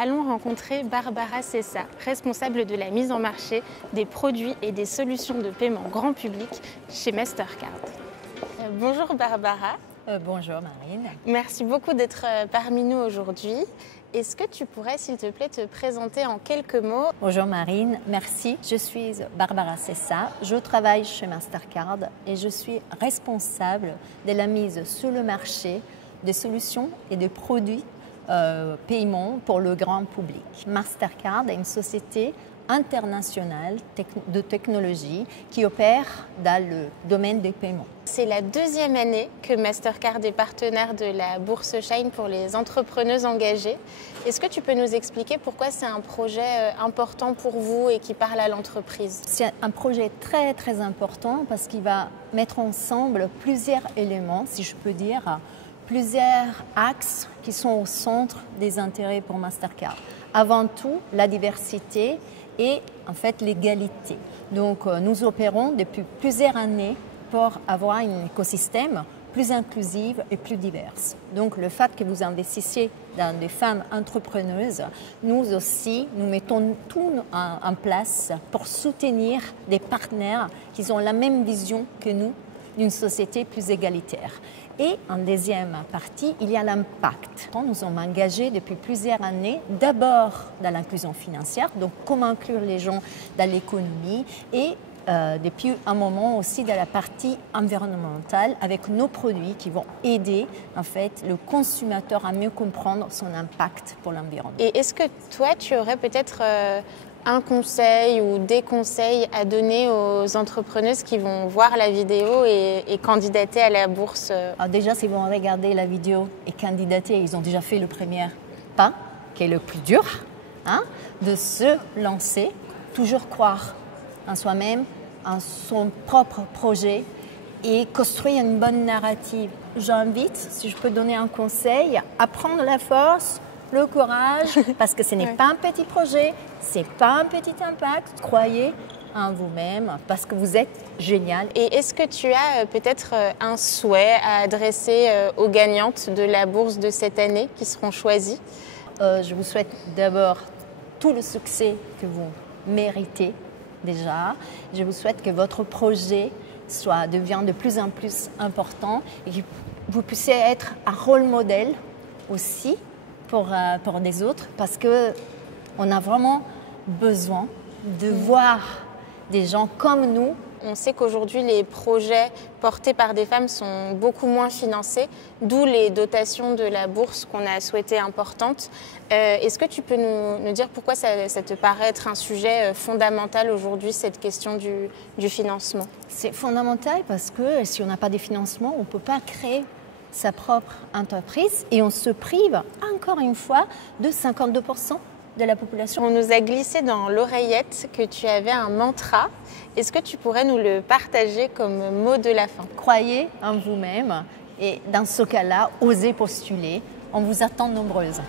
allons rencontrer Barbara Cessa, responsable de la mise en marché des produits et des solutions de paiement grand public chez Mastercard. Bonjour Barbara. Bonjour Marine. Merci beaucoup d'être parmi nous aujourd'hui. Est-ce que tu pourrais, s'il te plaît, te présenter en quelques mots? Bonjour Marine, merci. Je suis Barbara Cessa, je travaille chez Mastercard et je suis responsable de la mise sur le marché des solutions et des produits paiement pour le grand public. Mastercard est une société internationale de technologie qui opère dans le domaine des paiements. C'est la deuxième année que Mastercard est partenaire de la Bourse Shine pour les entrepreneuses engagées. Est-ce que tu peux nous expliquer pourquoi c'est un projet important pour vous et qui parle à l'entreprise? C'est un projet très important parce qu'il va mettre ensemble plusieurs éléments, si je peux dire, plusieurs axes qui sont au centre des intérêts pour Mastercard. Avant tout, la diversité et en fait l'égalité. Donc nous opérons depuis plusieurs années pour avoir un écosystème plus inclusif et plus divers. Donc le fait que vous investissiez dans des femmes entrepreneuses, nous aussi, nous mettons tout en place pour soutenir des partenaires qui ont la même vision que nous d'une société plus égalitaire. Et en deuxième partie, il y a l'impact. Nous sommes engagés depuis plusieurs années, d'abord dans l'inclusion financière, donc comment inclure les gens dans l'économie, et depuis un moment aussi dans la partie environnementale avec nos produits qui vont aider en fait le consommateur à mieux comprendre son impact pour l'environnement. Et est-ce que toi, tu aurais peut-être un conseil ou des conseils à donner aux entrepreneuses qui vont voir la vidéo et candidater à la bourse? Alors déjà, s'ils vont regarder la vidéo et candidater, ils ont déjà fait le premier pas, qui est le plus dur, de se lancer, toujours croire en soi-même, en son propre projet et construire une bonne narrative. J'invite, si je peux donner un conseil, à prendre la force, le courage, parce que ce n'est pas un petit projet, ce n'est pas un petit impact. Croyez en vous-même, parce que vous êtes génial. Et est-ce que tu as peut-être un souhait à adresser aux gagnantes de la bourse de cette année qui seront choisies? Je vous souhaite d'abord tout le succès que vous méritez déjà. Je vous souhaite que votre projet devienne de plus en plus important et que vous puissiez être un rôle modèle aussi pour des autres, parce qu'on a vraiment besoin de voir des gens comme nous. On sait qu'aujourd'hui, les projets portés par des femmes sont beaucoup moins financés, d'où les dotations de la bourse qu'on a souhaitées importantes. Est-ce que tu peux nous dire pourquoi ça te paraît être un sujet fondamental aujourd'hui, cette question du financement? C'est fondamental parce que si on n'a pas de financement, on ne peut pas créer sa propre entreprise et on se prive encore une fois de 52% de la population. On nous a glissé dans l'oreillette que tu avais un mantra. Est-ce que tu pourrais nous le partager comme mot de la fin? Croyez en vous-même et dans ce cas-là, osez postuler. On vous attend nombreuses.